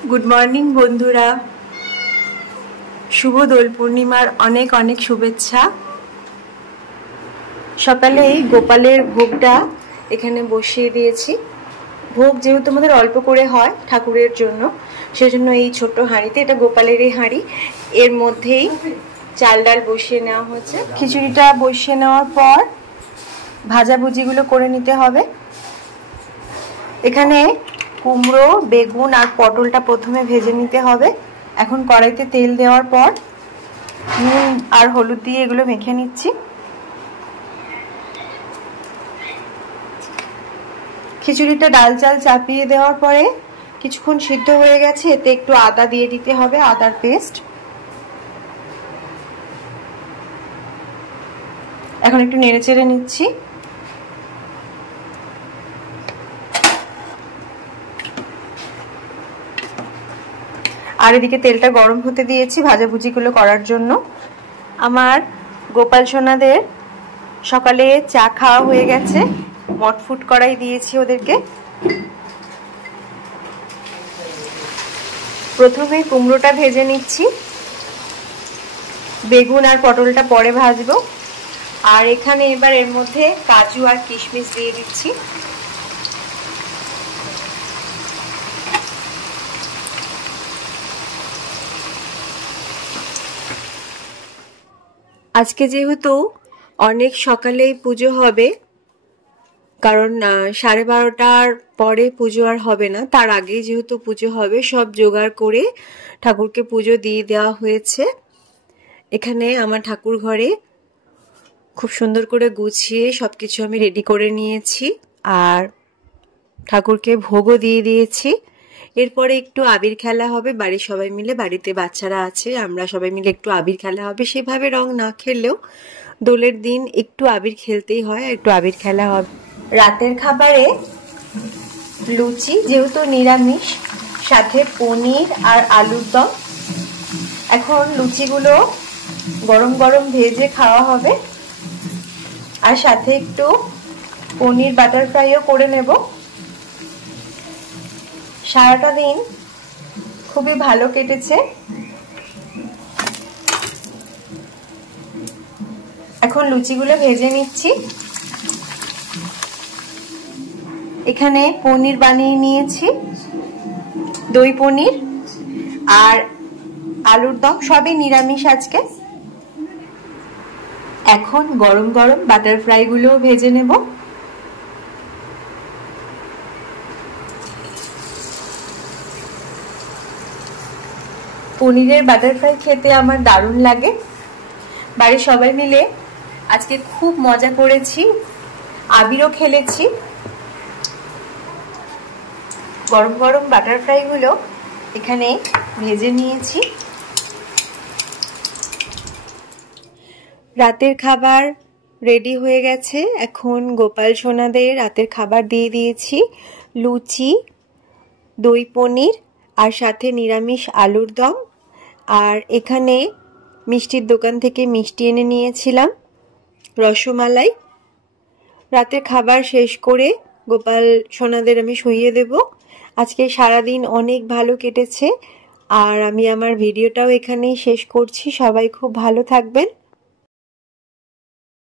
Good morning बंधुरा शुभ दोल पूर्णिमार अनेक अनेक शुभेच्छा। सकाले गोपालेर भोगटा एखाने बसिए दिएछि। भोग जेहेतु आमादेर अल्प करे हय ठाकुरेर जन्य सेजन्य एई छोटो हाঁড়িতে এটা গোপালেরই হাঁড়ি এর মধ্যেই চাল ডাল বসিয়ে নেওয়া হয়েছে। খিচুড়িটা বসিয়ে নেওয়ার পর ভাজাভুজিগুলো করে নিতে হবে। এখানে কুমড়ো বেগুন আর পটলটা প্রথমে ভেজে নিতে হবে। এখন কড়াইতে তেল দেওয়ার পর নুন আর হলুদ দিয়ে এগুলো মেখে নিচ্ছি। খিচুড়িটা ডাল চাল চাপিয়ে দেওয়ার পরে কিছুক্ষণ সিদ্ধ হয়ে গেছে, এতে একটু আদা দিয়ে দিতে হবে, আদার পেস্ট। এখন একটু নেড়েচেড়ে নিচ্ছি। আর এদিকে তেলটা গরম হতে দিয়েছি ভাজাভুজিগুলো করার জন্য। আমার গোপাল সোনাদের সকালে চা খাওয়া হয়ে গেছে, মটফুট করাই দিয়েছি ওদেরকে। প্রথমে কুমড়োটা ভেজে নিচ্ছি, বেগুন আর পটলটা পরে ভাজবো। আর এখানে এবার এর মধ্যে কাজু আর কিশমিশ দিয়ে দিচ্ছি। আজকে যেহেতু অনেক সকালেই পুজো হবে, কারণ 12:30টার পরে পুজো আর হবে না, তার আগেই যেহেতু পুজো হবে সব জোগাড় করে ঠাকুরকে পুজো দিয়ে দেওয়া হয়েছে। এখানে আমার ঠাকুর ঘরে খুব সুন্দর করে গুছিয়ে সবকিছু আমি রেডি করে নিয়েছি আর ঠাকুরকে ভোগও দিয়ে দিয়েছি। এরপরে একটু আবির খেলা হবে, বাড়ির সবাই মিলে, বাড়িতে বাচ্চারা আছে, আমরা সবাই মিলে একটু আবির খেলা হবে। সেভাবে রং না খেললেও দোলের দিন একটু আবির খেলতেই হয়, একটু আবির খেলা হবে। রাতের খাবারে লুচি, যেহেতু নিরামিষ, সাথে পনির আর আলুর দম। এখন লুচিগুলো গরম গরম ভেজে খাওয়া হবে আর সাথে একটু পনির বাটার ফ্রাইও করে নেব। সারাটা দিন খুবই ভালো কেটেছে। এখন লুচিগুলো ভেজে নিচ্ছি। এখানে পনির বানিয়ে নিয়েছি, দই পনির আর আলুর দম, সবই নিরামিষ আজকে। এখন গরম গরম বাটার ফ্রাই গুলো ভেজে নেব। পনিরের বাটার ফ্রাই খেতে আমার দারুণ লাগে। বাড়ির সবাই মিলে আজকে খুব মজা করেছি, আবিরও খেলেছি। গরম গরম বাটার ফ্রাই গুলো এখানে ভেজে নিয়েছি। রাতের খাবার রেডি হয়ে গেছে। এখন গোপাল সোনাদের রাতের খাবার দিয়ে দিয়েছি, লুচি, দই পনির আর সাথে নিরামিষ আলুর দম। আর এখানে মিষ্টির দোকান থেকে মিষ্টি এনে নিয়েছিলাম, রসমালাই। রাতের খাবার শেষ করে গোপাল সোনাদের আমি শুইয়ে দেব। আজকে সারাদিন অনেক ভালো কেটেছে আর আমি আমার ভিডিওটাও এখানেই শেষ করছি। সবাই খুব ভালো থাকবেন।